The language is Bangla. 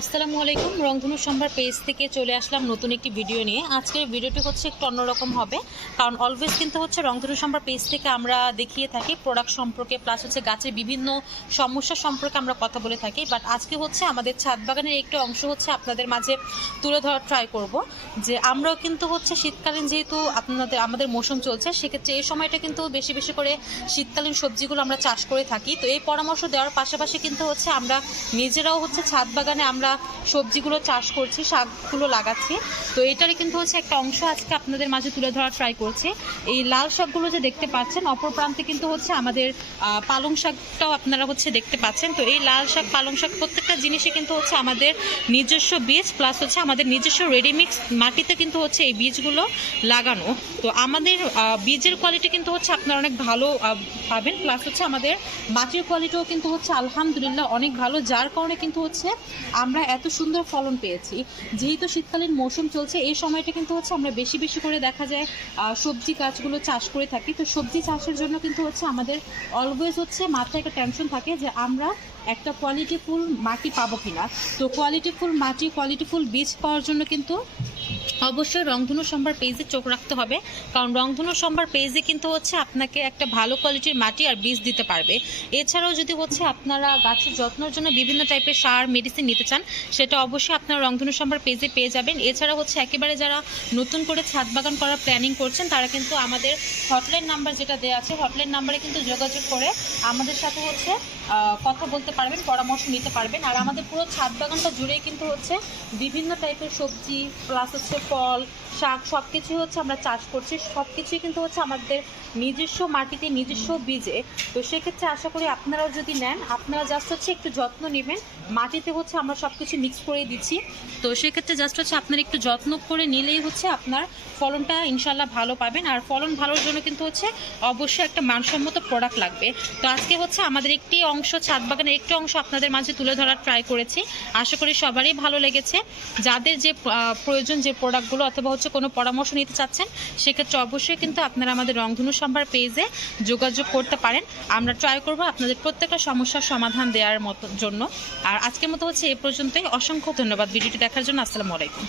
আসসালামু আলাইকুম। রংধনু সম্ভার পেজ থেকে চলে আসলাম নতুন একটি ভিডিও নিয়ে। আজকের ভিডিওটি হচ্ছে একটু অন্যরকম হবে, কারণ অলওয়েজ কিন্তু হচ্ছে রংধনু সম্ভার পেজ থেকে আমরা দেখিয়ে থাকি প্রোডাক্ট সম্পর্কে, প্লাস হচ্ছে গাছের বিভিন্ন সমস্যা সম্পর্কে আমরা কথা বলে থাকি। বাট আজকে হচ্ছে আমাদের ছাদ বাগানের একটি অংশ হচ্ছে আপনাদের মাঝে তুলে ধরার ট্রাই করব, যে আমরাও কিন্তু হচ্ছে শীতকালীন, যেহেতু আমাদের মৌসুম চলছে, সেক্ষেত্রে এই সময়টা কিন্তু বেশি বেশি করে শীতকালীন সবজিগুলো আমরা চাষ করে থাকি। তো এই পরামর্শ দেওয়ার পাশাপাশি কিন্তু হচ্ছে আমরা নিজেরাও হচ্ছে ছাদ বাগানে আমরা সবজিগুলো চাষ করছি, শাকগুলো লাগাচ্ছি। তো এটারই কিন্তু হচ্ছে একটা অংশ আজকে আপনাদের মাঝে তুলে ধরার ট্রাই করছি। এই লাল শাকগুলো যে দেখতে পাচ্ছেন, অপর প্রান্তে কিন্তু হচ্ছে আমাদের পালং শাকটাও আপনারা হচ্ছে দেখতে পাচ্ছেন। তো এই লাল শাক, পালং শাক প্রত্যেকটা জিনিসই কিন্তু হচ্ছে আমাদের নিজস্ব বীজ, প্লাস হচ্ছে আমাদের নিজস্ব রেডিমিক্স মাটিতে কিন্তু হচ্ছে এই বীজগুলো লাগানো। তো আমাদের বীজের কোয়ালিটি কিন্তু হচ্ছে আপনারা অনেক ভালো পাবেন, প্লাস হচ্ছে আমাদের মাটির কোয়ালিটিও কিন্তু হচ্ছে আলহামদুলিল্লাহ অনেক ভালো, যার কারণে কিন্তু হচ্ছে আমরা এত সুন্দর ফলন পেয়েছি। যেহেতু শীতকালীন মৌসুম চলছে, এই সময়টা কিন্তু হচ্ছে আমরা বেশি বেশি করে দেখা যায় সবজি গাছগুলো চাষ করে থাকি। তো সবজি চাষের জন্য কিন্তু হচ্ছে আমাদের অলওয়েজ হচ্ছে মাথায় একটা টেনশন থাকে যে আমরা একটা কোয়ালিটিফুল মাটি পাবো কিনা। তো কোয়ালিটিফুল মাটি, কোয়ালিটিফুল বীজ পাওয়ার জন্য কিন্তু অবশ্যই রংধনু সম্ভার পেজে চোখ রাখতে হবে, কারণ রংধনু সম্ভার পেজে কিন্তু হচ্ছে আপনাকে একটা ভালো কোয়ালিটির মাটি আর বীজ দিতে পারবে। এছাড়াও যদি হচ্ছে আপনারা গাছের যত্নের জন্য বিভিন্ন টাইপের সার, মেডিসিন নিতে চান, সেটা অবশ্যই আপনারা রংধনু সম্ভার পেজে পেয়ে যাবেন। এছাড়া হচ্ছে একেবারে যারা নতুন করে ছাদ বাগান করার প্ল্যানিং করছেন, তারা কিন্তু আমাদের হটলাইন নাম্বার যেটা দেওয়া আছে, হটলাইন নাম্বারে কিন্তু যোগাযোগ করে আমাদের সাথে হচ্ছে কথা বলতে পারবেন, পরামর্শ নিতে পারবেন। আর আমাদের পুরো ছাদ বাগানটা জুড়েই কিন্তু হচ্ছে বিভিন্ন টাইপের সবজি, প্লাস হচ্ছে ফল, শাক, সব কিছুই হচ্ছে আমরা চাষ করছি। সব কিছুই কিন্তু হচ্ছে আমাদের নিজস্ব মাটিতে, নিজস্ব বীজে। তো সেক্ষেত্রে আশা করি আপনারাও যদি নেন, আপনারা জাস্ট হচ্ছে একটু যত্ন নেবেন। মাটিতে হচ্ছে আমরা সব কিছু মিক্স করে দিচ্ছি। তো সেক্ষেত্রে জাস্ট হচ্ছে আপনার একটু যত্ন করে নিলেই হচ্ছে আপনার ফলনটা ইনশাল্লাহ ভালো পাবেন। আর ফলন ভালোর জন্য কিন্তু হচ্ছে অবশ্যই একটা মানসম্মত প্রোডাক্ট লাগবে। তো আজকে হচ্ছে আমাদের একটি অংশ, ছাদ বাগানের একটি অংশ আপনাদের মাঝে তুলে ধরার ট্রাই করেছি। আশা করি সবারই ভালো লেগেছে। যাদের যে প্রয়োজন, যে প্রোডাক্টগুলো অথবা হচ্ছে কোনো পরামর্শ নিতে চাচ্ছেন, সেক্ষেত্রে অবশ্যই কিন্তু আপনারা আমাদের রংধনু সম্ভার পেজে যোগাযোগ করতে পারেন। আমরা ট্রাই করব আপনাদের প্রত্যেকটা সমস্যার সমাধান দেওয়ার জন্য। আর আজকের মতো হচ্ছে এ পর্যন্তই। অসংখ্য ধন্যবাদ ভিডিওটি দেখার জন্য। আসসালামু আলাইকুম।